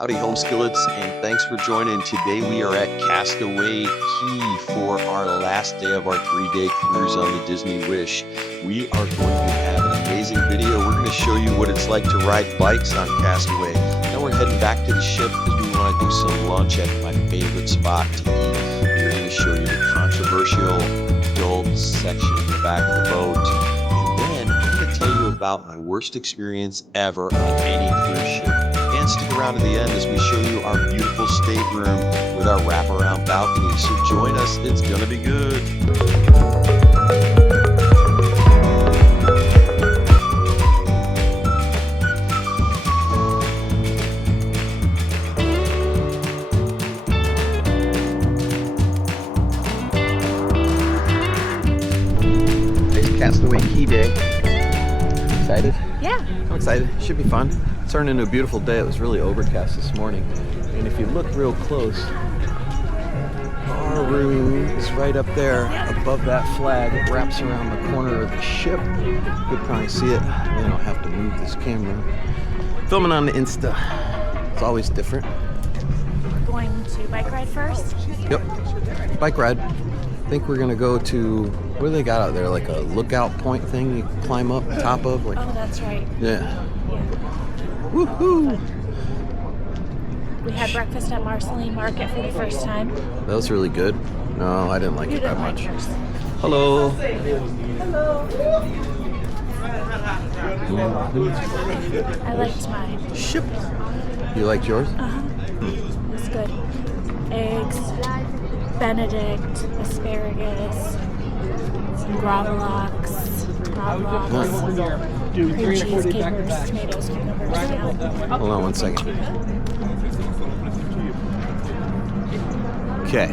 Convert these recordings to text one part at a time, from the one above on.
Howdy, home skillets, and thanks for joining. Today we are at Castaway Cay for our last day of our 3-day cruise on the Disney Wish. We are going to have an amazing video. We're going to show you what it's like to ride bikes on Castaway. Then we're heading back to the ship because we want to do some lunch at my favorite spot to eat. We're going to show you the controversial adult section in the back of the boat. And then I'm going to tell you about my worst experience ever on any cruise ship. And stick around to the end as we show you our beautiful stateroom with our wraparound balcony. So join us, it's gonna be good. Today's Castaway Cay Day. Excited? Yeah. I'm excited. Should be fun. It's turned into a beautiful day. It was really overcast this morning. And if you look real close, our room is right up there above that flag. It wraps around the corner of the ship. You can probably see it. I don't have to move this camera. Filming on the Insta. It's always different. We're going to bike ride first. Yep. Bike ride. I think we're gonna go to, what do they got out there? Like a lookout point thing you climb up top of? Like, oh, that's right. Yeah. Woohoo! We had breakfast at Marceline Market for the first time. That was really good. No, I didn't like it that much. Yours. Hello. Hello. I liked mine. Ship. You liked yours? It was good. Eggs, Benedict, asparagus, some gravlax, cream cheese, capers, tomatoes, cucumbers. Hold on one second. Okay.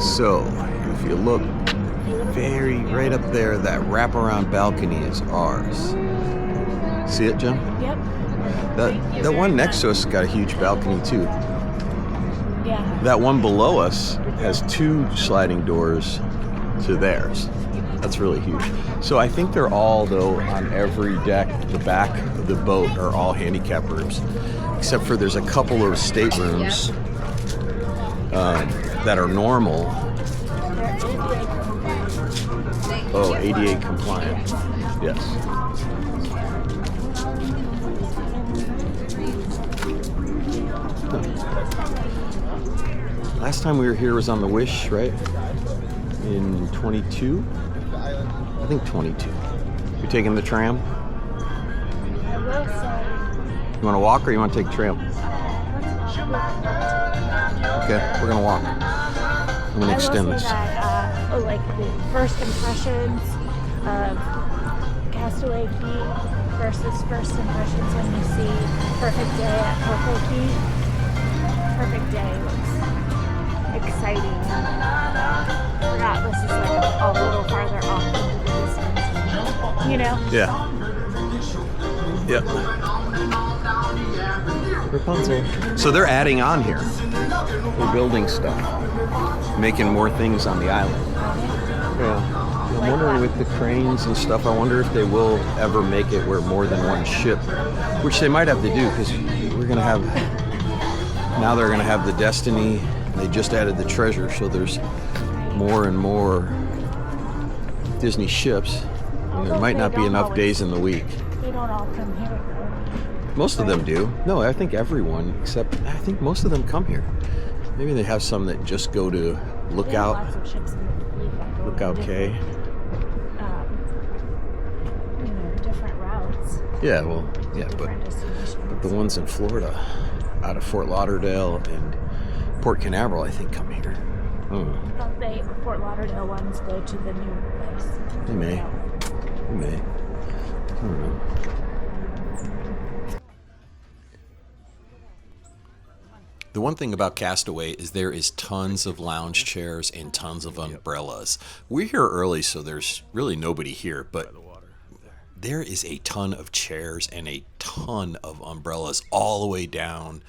So, if you look very right up there, that wraparound balcony is ours. See it, Jim? Yep. That one next to us got a huge balcony too. Yeah. That one below us has 2 sliding doors to theirs. That's really huge. So I think they're all, though, on every deck, the back of the boat are all handicap rooms. Except for there's a couple of staterooms that are normal. Oh, ADA compliant. Yes. Last time we were here was on the Wish, right? In 22? I think 22. You're taking the tram? I will say. You want to walk or you want to take the tram? Okay, we're going to walk. I'm going to extend this. That, like the first impressions of Castaway Cay versus first impressions when you see Perfect Day at Cove Bar. Perfect Day looks exciting. I forgot this is like a little farther off into the distance. You know? Yeah. Yep. Rapunzel. So they're adding on here. They're building stuff. Making more things on the island. Yeah. I'm wondering with the cranes and stuff, I wonder if they will ever make it where more than one ship, which they might have to do because we're going to have, now they're going to have the Destiny. They just added the Treasure, so there's more and more Disney ships. And there might not be enough days in the week. They don't all come here. Most of them do. No, I think everyone, except I think most of them come here. Maybe they have some that just go to Lookout. Lots of ships in the Lookout Cay. Different routes. Yeah, well, yeah, but the ones in Florida, out of Fort Lauderdale and Port Canaveral, I think, come here. The Fort Lauderdale ones go to the new place. They may. They may. I don't know. The one thing about Castaway is there is tons of lounge chairs and tons of umbrellas. We're here early, so there's really nobody here, but there is a ton of chairs and a ton of umbrellas all the way down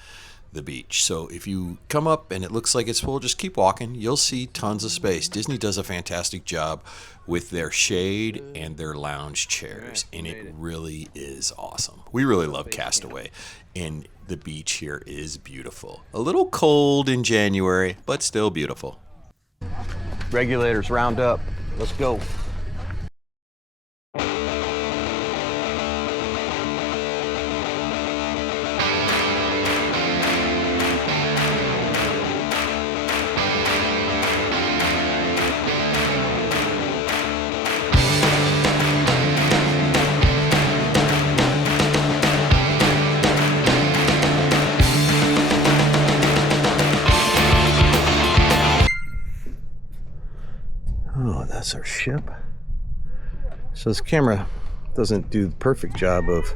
the beach. So if you come up and it looks like it's full, just keep walking. You'll see tons of space. Disney does a fantastic job with their shade and their lounge chairs, and it really is awesome. We really love Castaway, and the beach here is beautiful. A little cold in January, but still beautiful. Regulators, round up. Let's go. Oh, that's our ship. So this camera doesn't do the perfect job of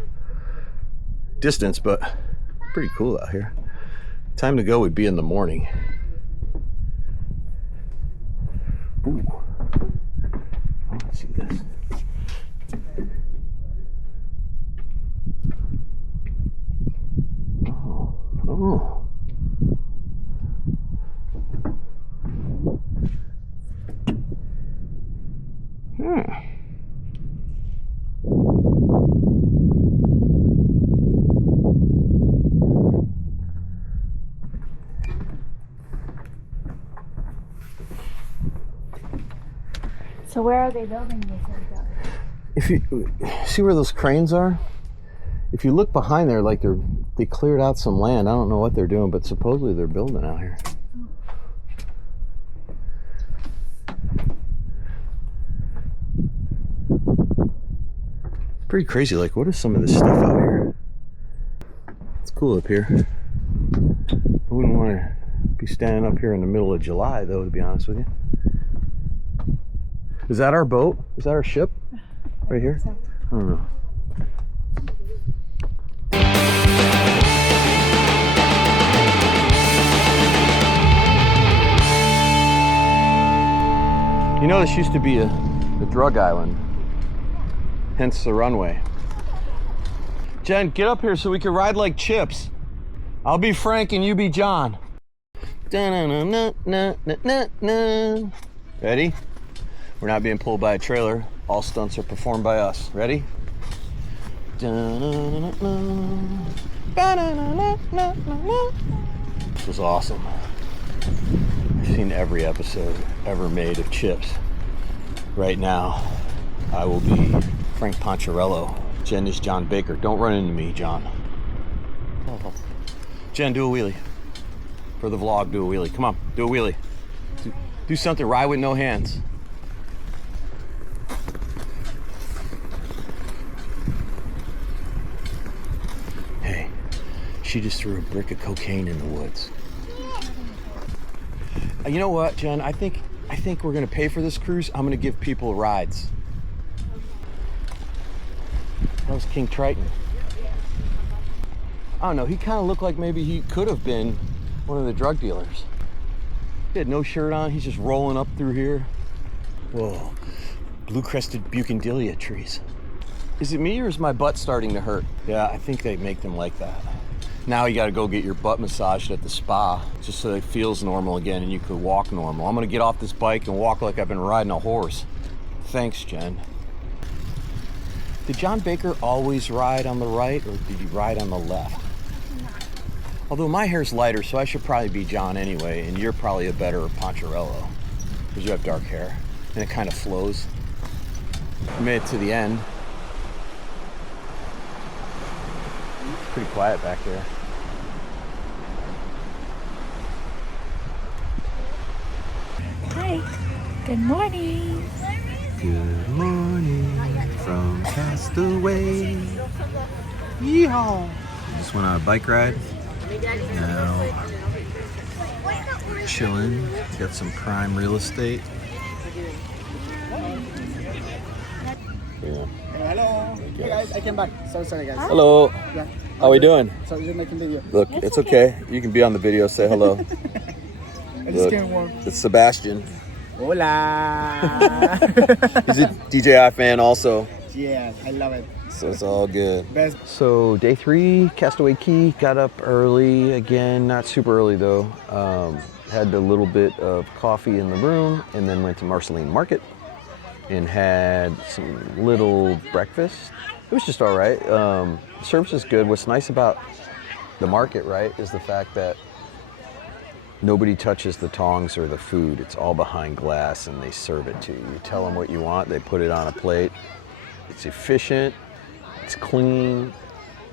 distance, but pretty cool out here. Time to go would be in the morning. Ooh. Oh, let's see this. Oh. Oh. So where are they building these things up? If you see where those cranes are, if you look behind there, like they cleared out some land. I don't know what they're doing, but supposedly they're building out here. It's pretty crazy. Like, what is some of this stuff out here? It's cool up here. I wouldn't want to be standing up here in the middle of July, though, to be honest with you. Is that our boat? Is that our ship? Right here? I don't know. You know, this used to be a drug island, hence the runway. Jen, get up here so we can ride like chips. I'll be Frank and you be John. Ready? We're not being pulled by a trailer. All stunts are performed by us. Ready? This was awesome. I've seen every episode ever made of Chips. Right now, I will be Frank Poncherello. Jen is John Baker. Don't run into me, John. Jen, do a wheelie. For the vlog, do a wheelie. Come on, do a wheelie. Do something, ride with no hands. She just threw a brick of cocaine in the woods. You know what, Jen? I think we're gonna pay for this cruise. I'm gonna give people rides. That was King Triton. I don't know. He kind of looked like maybe he could have been one of the drug dealers. He had no shirt on. He's just rolling up through here. Whoa, blue-crested bucandelia trees. Is it me or is my butt starting to hurt? Yeah, I think they make them like that. Now you gotta go get your butt massaged at the spa just so it feels normal again and you could walk normal. I'm gonna get off this bike and walk like I've been riding a horse. Thanks, Jen. Did John Baker always ride on the right or did he ride on the left? Although my hair's lighter, so I should probably be John anyway, and you're probably a better Poncherello because you have dark hair and it kind of flows. We made it to the end. Pretty quiet back there. Hi. Good morning. Good morning from Castaway. Yeehaw! Just went on a bike ride. Now we're chilling. Got some prime real estate. Yeah. Hello. Hey guys, I came back. So sorry guys. Hello. Yeah. How we doing? So you're making video. Look, it's okay. You can be on the video. Say hello. I just came warm. It's Sebastian. Hola. He's a DJI fan also. Yes, I love it. So it's all good. Best. So day 3, Castaway Cay, got up early again, not super early though. Had a little bit of coffee in the room and then went to Marceline Market and had some little breakfast. It was just all right. Service is good. What's nice about the market, right, is the fact that nobody touches the tongs or the food. It's all behind glass and they serve it to you. You tell them what you want, they put it on a plate. It's efficient, it's clean.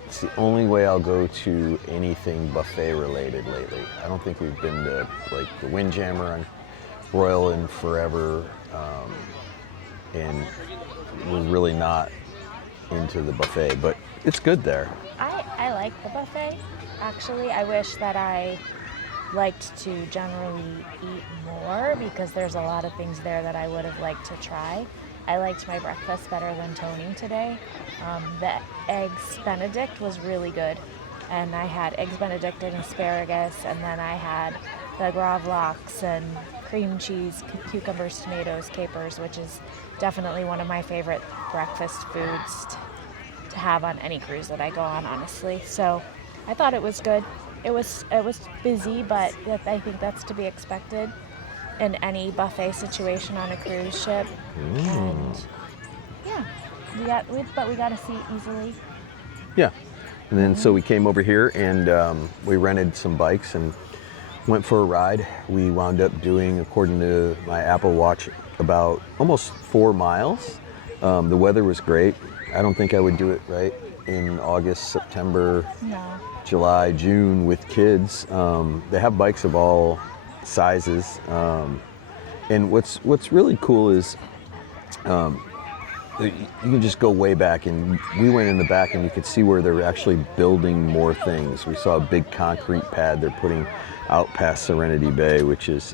It's the only way I'll go to anything buffet related lately. I don't think we've been to like the Windjammer on Royal in forever, and we're really not into the buffet, but it's good there. I like the buffet. Actually, I wish that I liked to generally eat more because there's a lot of things there that I would have liked to try. I liked my breakfast better than Tony today. The eggs Benedict was really good. And I had eggs Benedict and asparagus, and then I had the gravlax and cream cheese, cucumbers, tomatoes, capers, which is definitely one of my favorite breakfast foods to have on any cruise that I go on, honestly. So I thought it was good. It was busy, but I think that's to be expected in any buffet situation on a cruise ship. And yeah, but we got a seat easily. Yeah. And then so we came over here and we rented some bikes and went for a ride. We wound up doing, according to my Apple Watch, about almost 4 miles. The weather was great. I don't think I would do it right in August, September, July, June with kids. They have bikes of all sizes. And what's really cool is you can just go way back, and we went in the back and you could see where they're actually building more things. We saw a big concrete pad they're putting out past Serenity Bay, which is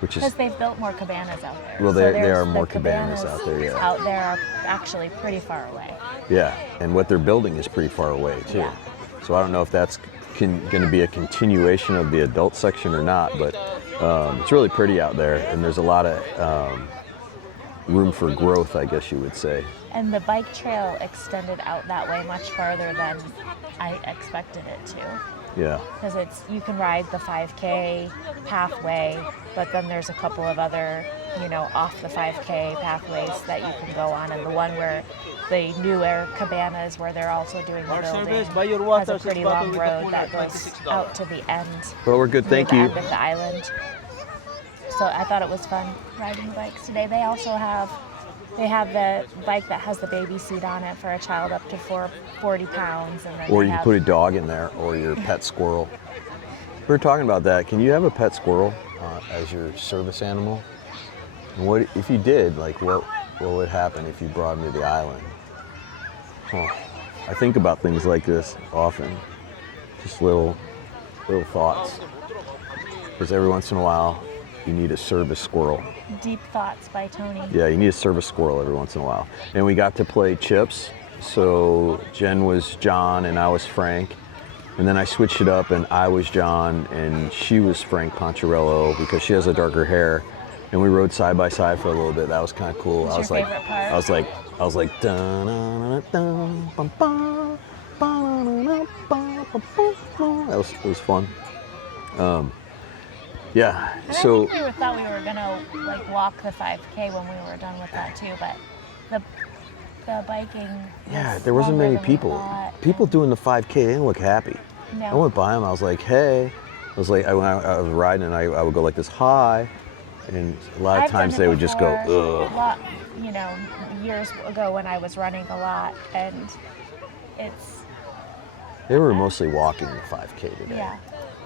because they've built more cabanas out there. Well, So there are the more cabanas out there, yeah. Out there are actually pretty far away. Yeah, and what they're building is pretty far away too. Yeah. So I don't know if that's going to be a continuation of the adult section or not, but it's really pretty out there, and there's a lot of room for growth, I guess you would say. And the bike trail extended out that way much farther than I expected it to. Yeah. Because you can ride the 5K pathway, but then there's a couple of other, off the 5K pathways that you can go on. And the one where the newer cabanas, where they're also doing the building, has a pretty long road that goes out to the end. Well, we're good, thank the you. End of the island. So I thought it was fun riding the bikes today. They also have the bike that has the baby seat on it for a child up to 40 pounds. And then Or you can put a dog in there, or your pet squirrel. We were talking about that. Can you have a pet squirrel as your service animal? And what if you did? Like, what would happen if you brought him to the island? I think about things like this often. Just little thoughts. Because every once in a while, you need a service squirrel. Deep thoughts by Tony. Yeah, you need a service squirrel every once in a while. And we got to play chips. So Jen was John and I was Frank. And then I switched it up and I was John and she was Frank Poncherello because she has a darker hair. And we rode side by side for a little bit. That was kind of cool. What's your favorite part? I was like, dun, dun, dun, bum, bum, it was fun. Yeah. And So I think we thought we were gonna walk the 5K when we were done with that too, but the biking. yeah, there wasn't many people. People doing the 5K, they didn't look happy. No. I went by them. I was like, hey. I was like, when I was riding, and I would go like this, hi. And a lot of I've times done it they would just go, before, ugh. a lot, years ago when I was running a lot, and They were mostly walking the 5K today. yeah.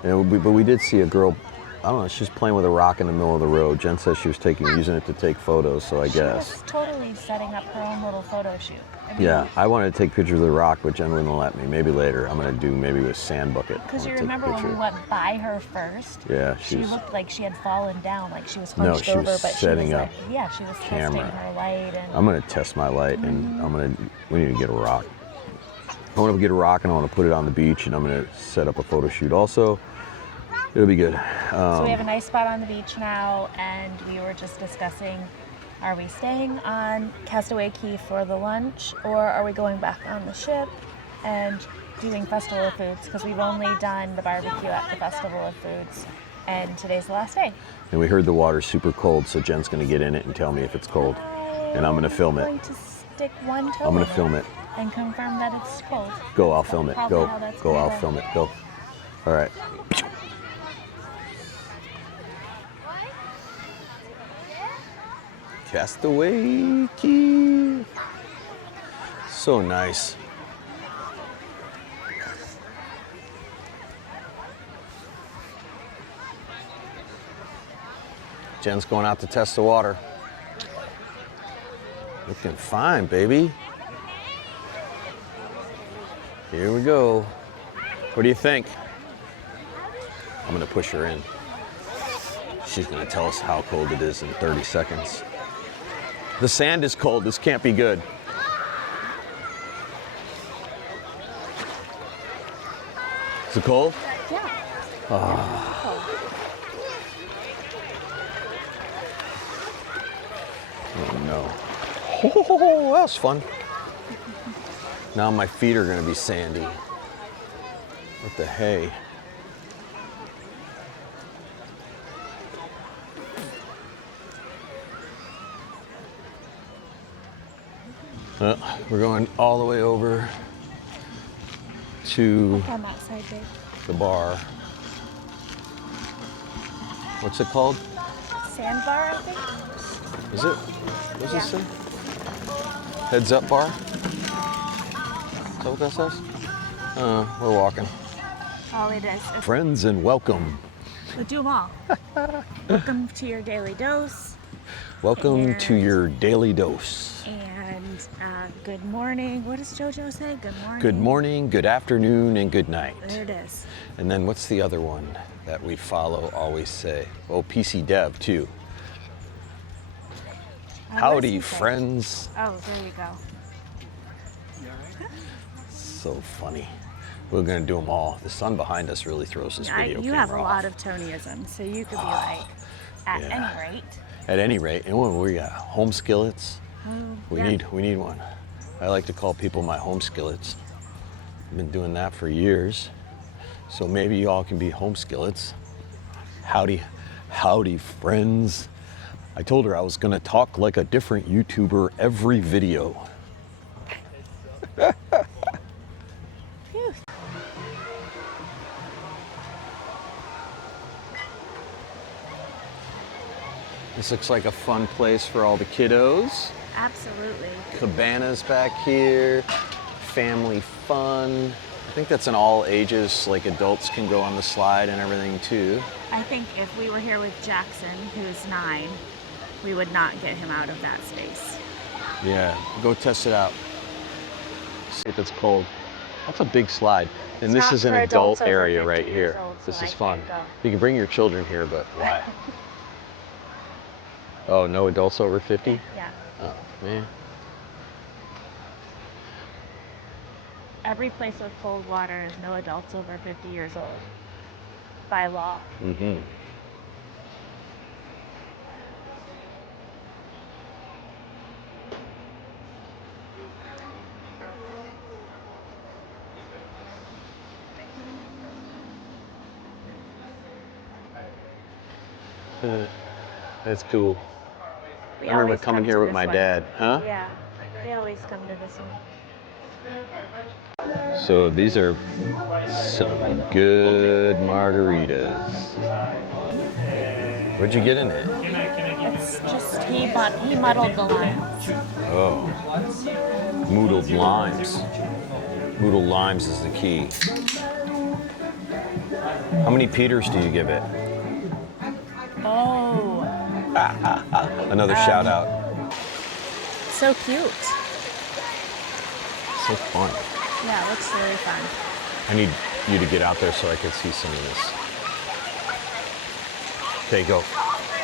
But we did see a girl, I don't know, she was playing with a rock in the middle of the road. Jen says she was using it to take photos, so I guess. She was totally setting up her own little photo shoot. I mean, Yeah, I wanted to take pictures of the rock, but Jen wouldn't let me. Maybe later. I'm going to do maybe with a sand bucket. Because you I wanna take a remember when we picture. went by her first? Yeah, She she's looked like she had fallen down, like she was No, hunched she was over, but setting she was up she was camera. testing her light. And I'm going to test my light, and we need to get a rock. I want to get a rock, and I want to put it on the beach, and I'm going to set up a photo shoot also. It'll be good. so we have a nice spot on the beach now, and we were just discussing Are we staying on Castaway Cay for the lunch, or are we going back on the ship and doing Festival of Foods? Because we've only done the barbecue at the Festival of Foods, and today's the last day. And we heard the water's super cold, so Jen's gonna get in it and tell me if it's cold. And I'm gonna film it. I'm going to stick one toe I'm gonna in film it. and confirm that it's cold. Go, I'll film it. Probably Go, how that's go, gonna I'll film it. Go. All right. Castaway Cay. So nice. Jen's going out to test the water. Looking fine, baby. Here we go. What do you think? I'm gonna push her in. She's gonna tell us how cold it is in 30 seconds. The sand is cold, this can't be good. Is it cold? Yeah. Oh no. Oh, that was fun. Now my feet are gonna be sandy. What the hay? We're going all the way over to Look on that side, babe. the bar. What's it called? Sandbar, I think. Is it? What does Yeah. it say? Heads Up Bar? Is that what that says? We're walking. Oh, it is. Friends and welcome. We'll do them all. Welcome to your daily dose. Welcome to And- your daily dose. And good morning. What does JoJo say? Good morning. Good morning, good afternoon, and good night. There it is. And then what's the other one that we follow, always say? Oh, PC Dev too. Oh, what does Howdy, he say? friends. Oh, there you go. So funny. We're gonna do them all. The sun behind us really throws this video You camera have a off. lot of Tonyisms, so you could be like, at yeah. any rate. At any rate, and when we got home skillets, we yeah. need one. I like to call people my home skillets. I've been doing that for years. So maybe you all can be home skillets. Howdy, howdy, friends. I told her I was gonna talk like a different YouTuber every video. Phew. This looks like a fun place for all the kiddos. Absolutely. Cabanas back here, family fun. I think that's an all ages, like adults can go on the slide and everything too. I think if we were here with Jackson, who's 9, we would not get him out of that space. Yeah, go test it out. See if it's cold. That's a big slide. And It's this not is an for adults adult over area 50 right years here. old, so This I is fun. can't go. You can bring your children here, but why? Oh, no adults over 50? Yeah. Oh, man. Every place with cold water is no adults over 50 years old. By law. Mm-hmm. That's cool. We I remember always coming come here to with this my one. dad. Huh? Yeah. They always come to this one. So these are some good margaritas. What'd you get in it? It's just, he muddled the limes. Oh, moodled limes. Moodled limes is the key. How many Peters do you give it? Oh, Another shout out. so cute. So fun. Yeah, it looks really fun. I need you to get out there so I can see some of this. Okay, go.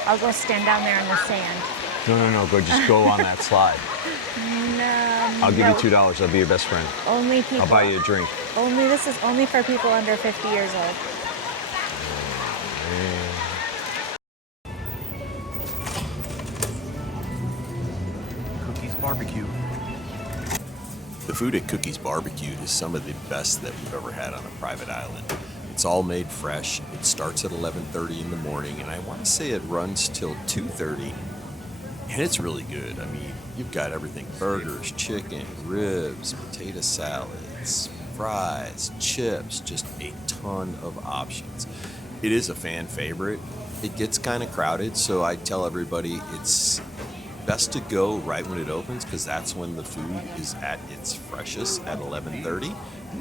I'll go stand down there in the sand. No, go. Just go on that slide. No, I'll give you $2. I'll be your best friend. Only people. I'll buy you a drink. This is only for people under 50 years old. barbecue. The food at Cookie's Barbecue is some of the best that we've ever had on a private island. It's all made fresh. It starts at 11:30 in the morning, and I want to say it runs till 2:30. And it's really good. I mean, you've got everything: burgers, chicken, ribs, potato salads, fries, chips, just a ton of options. It is a fan favorite. It gets kind of crowded, so I tell everybody it's best to go right when it opens, because that's when the food is at its freshest at 11:30.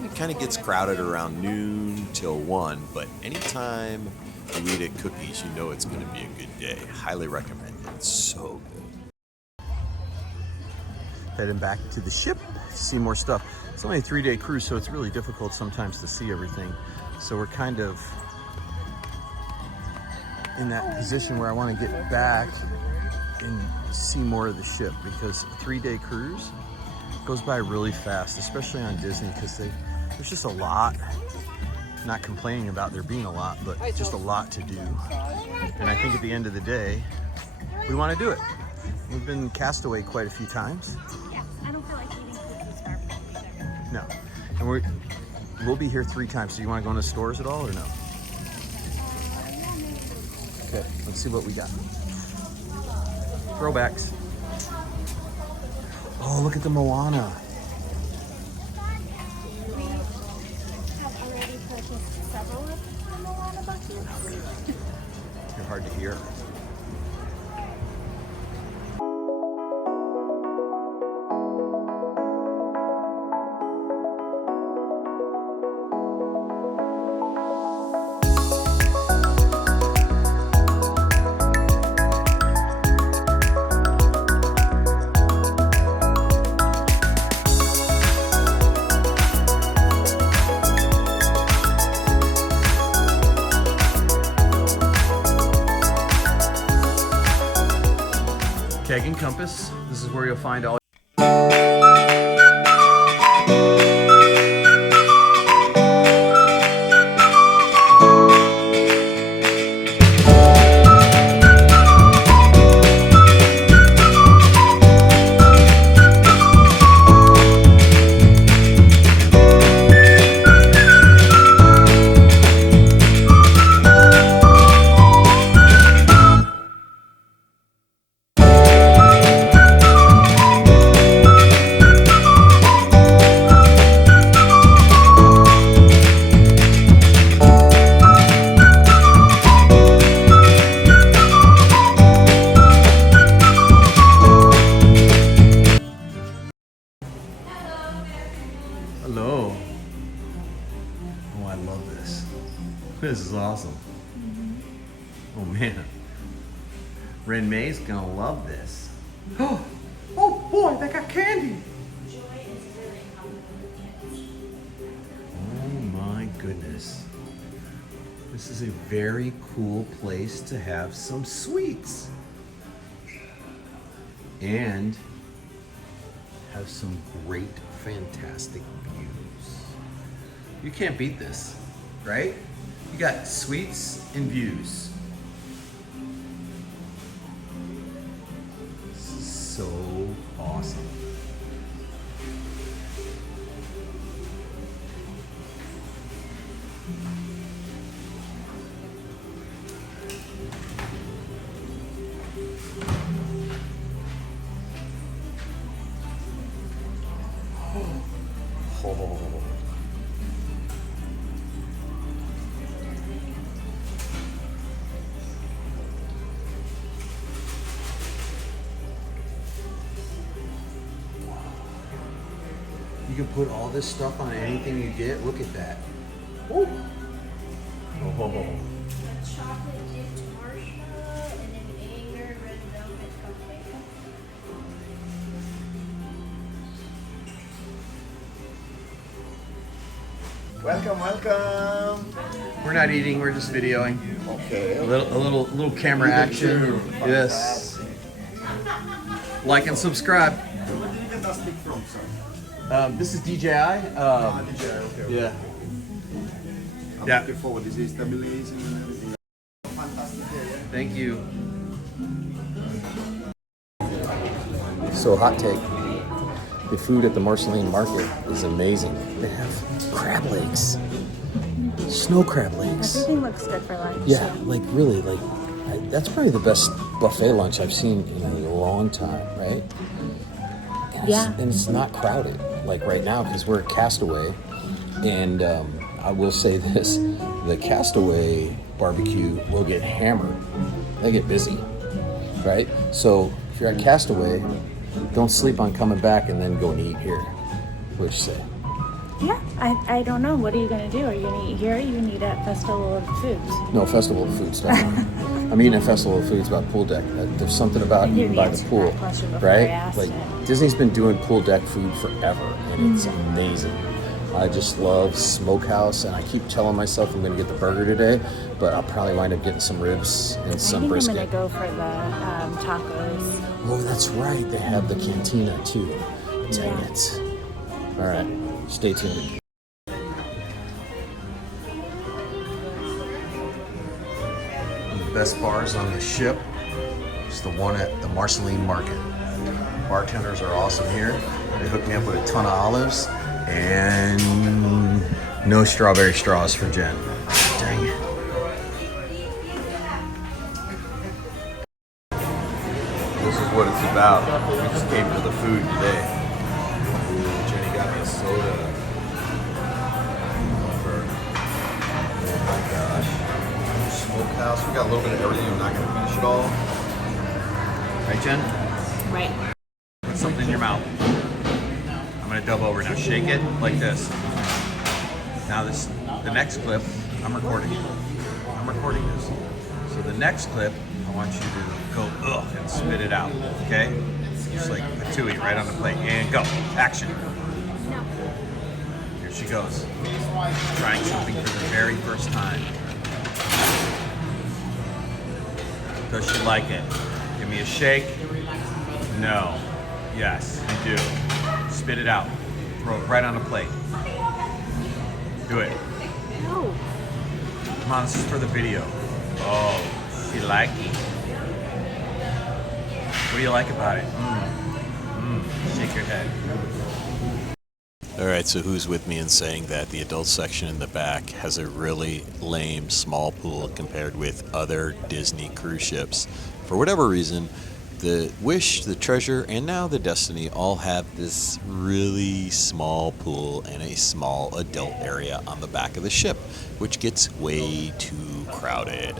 It kind of gets crowded around noon till 1, but anytime you eat at Cookie's, you know it's going to be a good day. Highly recommend it. It's so good. Heading back to the ship to see more stuff. It's only a 3-day cruise, so it's really difficult sometimes to see everything. So we're kind of in that position where I want to get back and see more of the ship, because a 3-day cruise goes by really fast, especially on Disney, because there's just a lot. Not complaining about there being a lot, but just a lot to do. And I think at the end of the day, we want to do it. We've been Castaway quite a few times. Yeah, I don't feel like eating Cookie's barbecue either. No, and we'll be here 3 times. So you want to go in the stores at all or no? Okay, let's see what we got. Throwbacks. Oh, look at the Moana. We have already purchased several of the Moana buckets. You're hard to hear. Keg and Compass. This is where you'll find all. Hello. Oh, I love this. This is awesome. Oh man. Ren May's gonna love this. Oh boy, they got candy. Oh my goodness. This is a very cool place to have some sweets. And have some great, fantastic views. You can't beat this, right? You got sweets and views. This is so awesome. Oh. You can put all this stuff on anything you get. Look at that. Ooh. Oh. Chocolate dipped marshmallow and an anger red velvet cupcake. Welcome. We're not eating. We're just videoing. Okay. A little camera action. Yes. Like and subscribe. Where did you get that stick from, sir? This is DJI. Okay. Yeah. I'm Yeah. looking forward. This is stabilizing and everything. Fantastic area. Thank you. So hot take. The food at the Marceline Market is amazing. They have crab legs, snow crab legs. Everything looks good for lunch. Yeah, like really, like that's probably the best buffet lunch I've seen in a long time, right? And it's not crowded like right now because we're at Castaway, and I will say this: the Castaway barbecue will get hammered. They get busy, right? So if you're at Castaway, don't sleep on coming back and then go and eat here. What you say? Yeah, I don't know. What are you going to do? Are you going to eat here or are you going to eat at Festival of Foods? No, Festival of Foods. I'm eating at Festival of Foods about pool deck. There's something about eating by the pool, right? Like Disney's been doing pool deck food forever, and it's amazing. I just love smokehouse, and I keep telling myself I'm going to get the burger today, but I'll probably wind up getting some ribs and some brisket. I'm going to go for the tacos. Oh, that's right. They have the cantina too. Dang it. All right. Stay tuned. One of the best bars on the ship is the one at the Marceline Market. Bartenders are awesome here. They hooked me up with a ton of olives and no strawberry straws for Jen. Dang it. This is what it's about. We just came for the food today. Jenny got me a soda. Oh my gosh. Smokehouse. We got a little bit of everything. I'm not going to finish it all. Right, Jen? Right. Put something in your mouth. I'm going to dub over. Now shake it like this. Now the next clip, I'm recording this. So the next clip, I want you to go ugh and spit it out. Okay? Just like a tui right on the plate. And go. Action. Here she goes. Trying something for the very first time. Does she like it? Give me a shake. No. Yes, you do. Spit it out. Throw it right on the plate. Do it. No. Come on, this is for the video. Oh, she like it. What do you like about it? Shake your head. All right, so who's with me in saying that the adult section in the back has a really lame small pool compared with other Disney cruise ships? For whatever reason, the Wish, the Treasure, and now the Destiny all have this really small pool and a small adult area on the back of the ship, which gets way too crowded.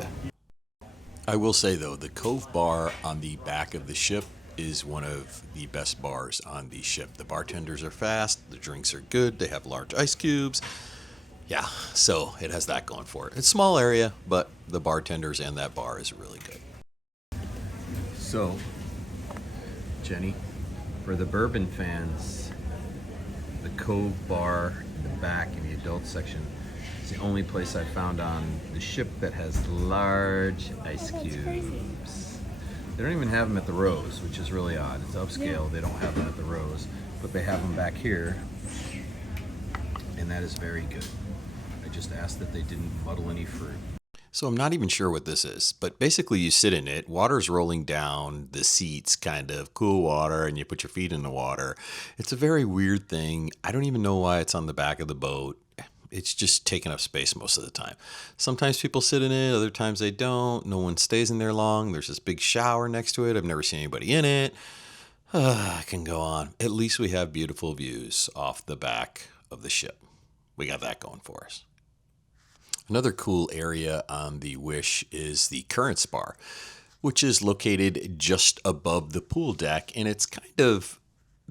I will say though, the Cove Bar on the back of the ship is one of the best bars on the ship. The bartenders are fast, the drinks are good, they have large ice cubes. Yeah, so it has that going for it. It's a small area, but the bartenders and that bar is really good. So, Jenny, for the bourbon fans, the Cove Bar in the back in the adult section is the only place I found on the ship that has large ice cubes. They don't even have them at the Rose, which is really odd. It's upscale, they don't have them at the Rose, but they have them back here, and that is very good. I just asked that they didn't muddle any fruit. So I'm not even sure what this is, but basically you sit in it, water's rolling down the seats, kind of cool water, and you put your feet in the water. It's a very weird thing. I don't even know why it's on the back of the boat. It's just taking up space most of the time. Sometimes people sit in it, other times they don't. No one stays in there long. There's this big shower next to it. I've never seen anybody in it. I can go on. At least we have beautiful views off the back of the ship. We got that going for us. Another cool area on the Wish is the Currents Bar, which is located just above the pool deck, and it's kind of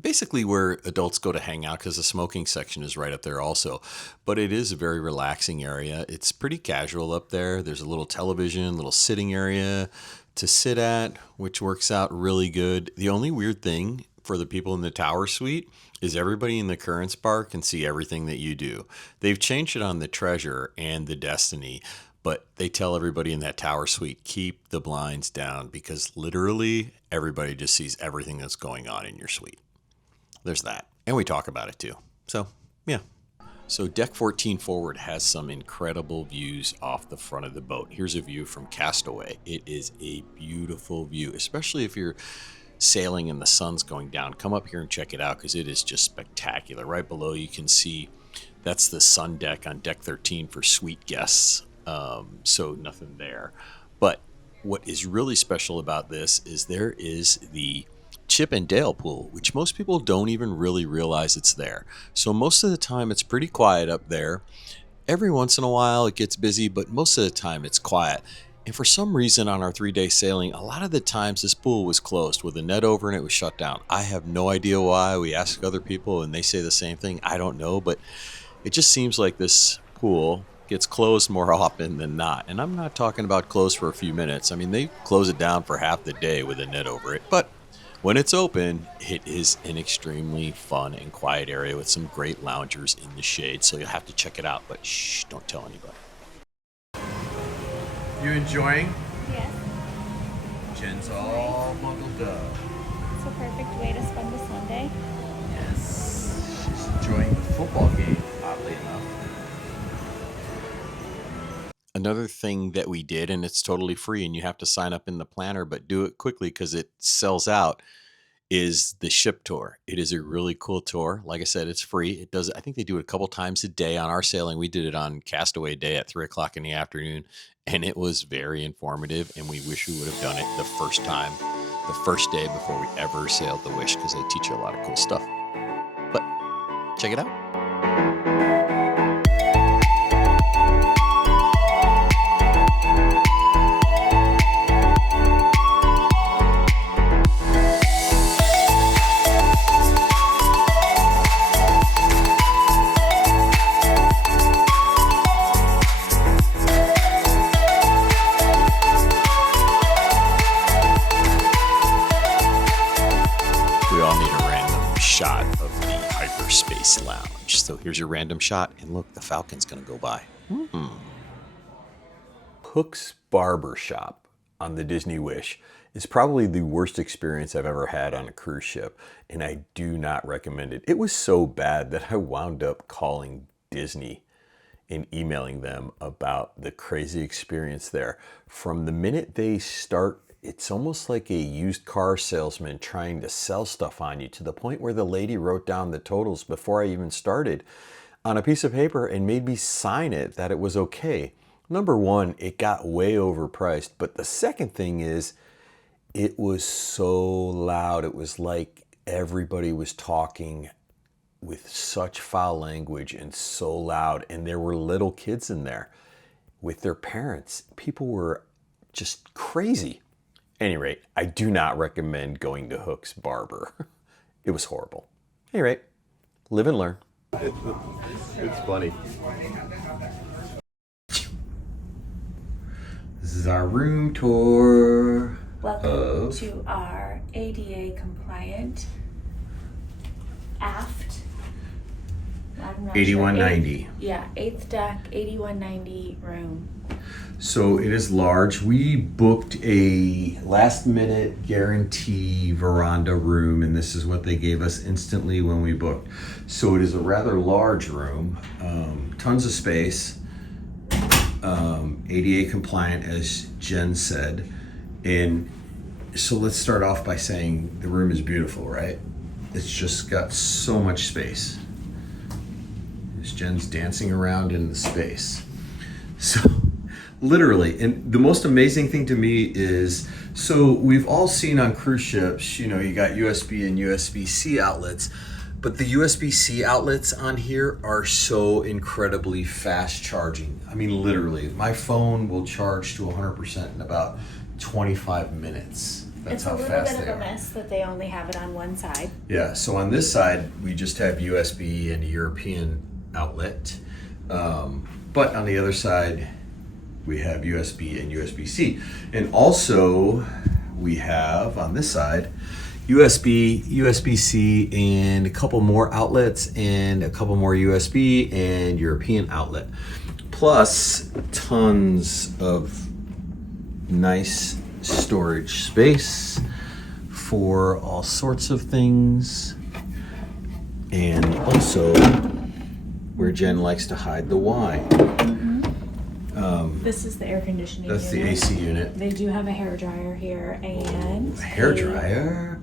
basically where adults go to hang out because the smoking section is right up there also. But it is a very relaxing area. It's pretty casual up there. There's a little television, little sitting area to sit at, which works out really good. The only weird thing for the people in the Tower Suite is everybody in the Currents Bar can see everything that you do. They've changed it on the Treasure and the Destiny, but they tell everybody in that Tower Suite, keep the blinds down because literally everybody just sees everything that's going on in your suite. There's that. And we talk about it too. So, yeah. So Deck 14 forward has some incredible views off the front of the boat. Here's a view from Castaway. It is a beautiful view, especially if you're sailing and the sun's going down, come up here and check it out because it is just spectacular. Right below you can see that's the sun deck on deck 13 for suite guests. So nothing there. But what is really special about this is there is the Chip and Dale pool, which most people don't even really realize it's there. So most of the time it's pretty quiet up there. Every once in a while it gets busy, but most of the time it's quiet. And for some reason on our 3-day sailing, a lot of the times this pool was closed with a net over and it was shut down. I have no idea why. We ask other people and they say the same thing. I don't know, but it just seems like this pool gets closed more often than not. And I'm not talking about closed for a few minutes. I mean, they close it down for half the day with a net over it. But when it's open, it is an extremely fun and quiet area with some great loungers in the shade. So you'll have to check it out, but shh, don't tell anybody. You enjoying? Yes. Jen's all bundled up. It's a perfect way to spend a Sunday. Yes. She's enjoying the football game, oddly enough. Another thing that we did, and it's totally free and you have to sign up in the planner, but do it quickly because it sells out, is the ship tour. It is a really cool tour. Like I said, it's free. It does. I think they do it a couple times a day on our sailing. We did it on Castaway Day at 3 o'clock in the afternoon, and it was very informative. And we wish we would have done it the first time, the first day before we ever sailed the Wish, because they teach you a lot of cool stuff. But check it out. Shot of the hyperspace lounge. So here's your random shot, and look, the Falcon's gonna go by. Hook's Barber Shop on the Disney Wish is probably the worst experience I've ever had on a cruise ship, and I do not recommend it. It was so bad that I wound up calling Disney and emailing them about the crazy experience there. From the minute they start, it's almost like a used car salesman trying to sell stuff on you, to the point where the lady wrote down the totals before I even started on a piece of paper and made me sign it that it was okay. Number one, it got way overpriced. But the second thing is, it was so loud. It was like everybody was talking with such foul language and so loud. And there were little kids in there with their parents. People were just crazy. At any rate, I do not recommend going to Hook's Barber. It was horrible. At any rate, live and learn. It's funny. This is our room tour. Welcome to our ADA compliant aft. 8190. Yeah, 8th deck, 8190 room. So it is large. We booked a last minute guarantee veranda room, and this is what they gave us instantly when we booked. So it is a rather large room, tons of space, ADA compliant, as Jen said. And so let's start off by saying the room is beautiful, right? It's just got so much space. There's Jen's dancing around in the space. So literally, and the most amazing thing to me is, so we've all seen on cruise ships, you know, you got USB and USB-C outlets, but the USB-C outlets on here are so incredibly fast charging. I mean, literally, my phone will charge to 100% in about 25 minutes. That's how fast they are. It's a little bit of a mess that they only have it on one side. Yeah, so on this side, we just have USB and a European outlet. But on the other side, we have USB and USB-C. And also, we have on this side, USB, USB-C, and a couple more outlets, and a couple more USB and European outlet. Plus, tons of nice storage space for all sorts of things. And also, where Jen likes to hide the wine. This is the air conditioning That's the unit. AC unit. They do have a hair dryer here and A hair dryer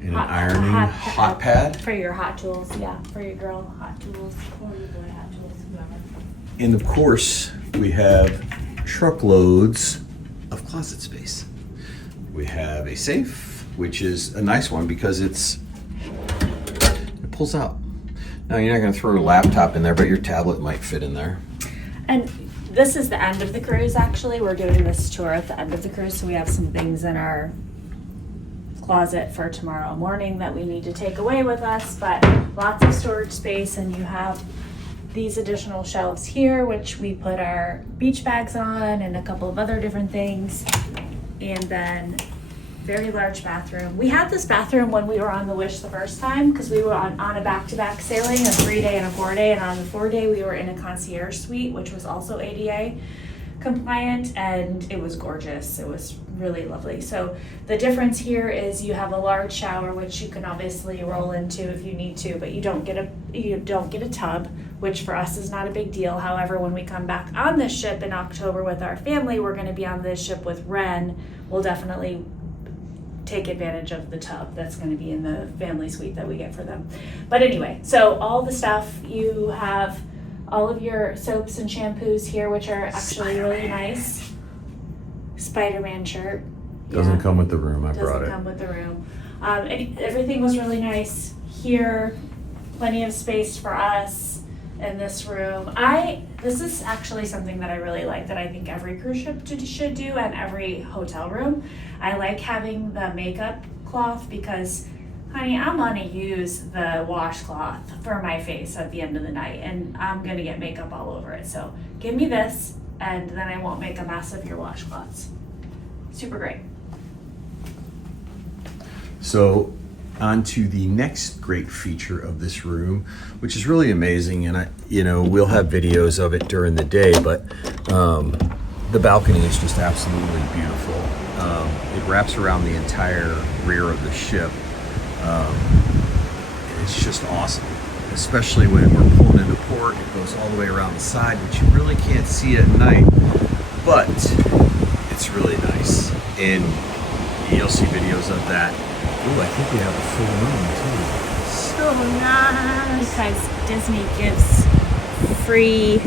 and an hot- ironing hot- hot pad. for your hot tools. Yeah, for your girl hot tools or your boy hot tools, whoever. And of course, we have truckloads of closet space. We have a safe, which is a nice one because it pulls out. Now you're not gonna throw a laptop in there, but your tablet might fit in there. And this is the end of the cruise, actually. We're doing this tour at the end of the cruise, so we have some things in our closet for tomorrow morning that we need to take away with us, but lots of storage space, and you have these additional shelves here, which we put our beach bags on and a couple of other different things. And then very large bathroom. We had this bathroom when we were on the Wish the first time because we were on a back-to-back sailing, a 3-day and a 4-day, and on the 4-day we were in a concierge suite, which was also ADA compliant, and it was gorgeous. It was really lovely. So the difference here is you have a large shower, which you can obviously roll into if you need to, but you don't get a tub, which for us is not a big deal. However, when we come back on this ship in October with our family, we're going to be on this ship with Ren. We'll definitely take advantage of the tub that's going to be in the family suite that we get for them. But anyway, so all the stuff, you have all of your soaps and shampoos here, which are actually really nice. Spider-Man shirt. Doesn't Yeah. come with the room, I Doesn't brought it. come with the room. And everything was really nice here. Plenty of space for us in this room. This is actually something that I really like, that I think every cruise ship should do, and every hotel room. I like having the makeup cloth because, honey, I'm gonna use the washcloth for my face at the end of the night, and I'm gonna get makeup all over it. So give me this, and then I won't make a mess of your washcloths. Super great. So on to the next great feature of this room, which is really amazing, and we'll have videos of it during the day, but the balcony is just absolutely beautiful. It wraps around the entire rear of the ship. It's just awesome, especially when we're pulling into port. It goes all the way around the side, which you really can't see at night, but it's really nice, and you'll see videos of that. Ooh, I think we have a full room too. So nice. Because Disney gives free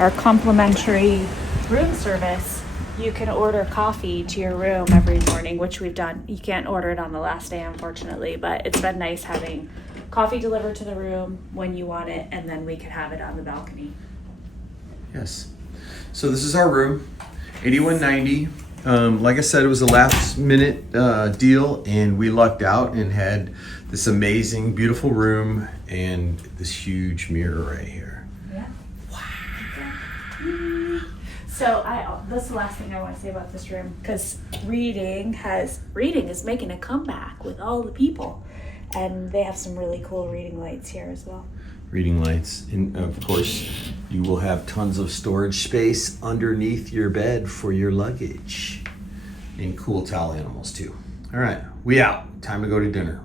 or complimentary room service. You can order coffee to your room every morning, which we've done. You can't order it on the last day, unfortunately, but it's been nice having coffee delivered to the room when you want it, and then we can have it on the balcony. Yes. So this is our room, 8190. Like I said, it was a last minute deal, and we lucked out and had this amazing, beautiful room and this huge mirror right here. Yeah. Wow. So that's the last thing I want to say about this room, because reading is making a comeback with all the people, and they have some really cool reading lights here as well. Reading lights, and of course, you will have tons of storage space underneath your bed for your luggage, and cool towel animals too. All right, we out. Time to go to dinner.